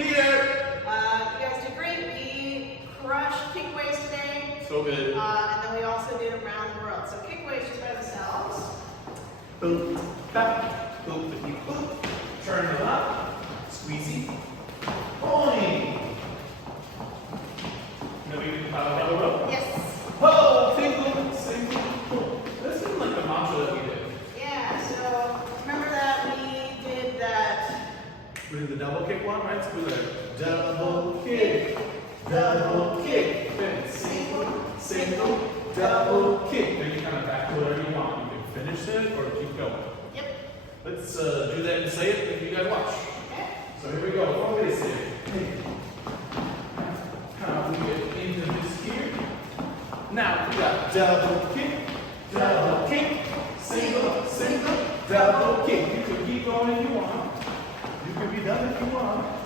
Here. You guys did great. We crushed kickways today. So good. And then we also did around the world. So kickways just by themselves. Boop, back, boop, boop, boop. Turn it up. Squeezy. Pony. Then we can paddle down the road. Yes. Oh, single, single, cool. This is like the mantra that we did. Yeah, so remember that we did that. We did the double kick one, right? So we did double kick, double kick. Then single, single, double kick. Then you kind of back to whatever you want. You can finish it or keep going. Yep. Let's do that and say it, and you guys watch. Okay. So here we go. One way to say it. How we get into this here. Now we got double kick, single, single, double kick. You can keep going if you want. You can be done if you want.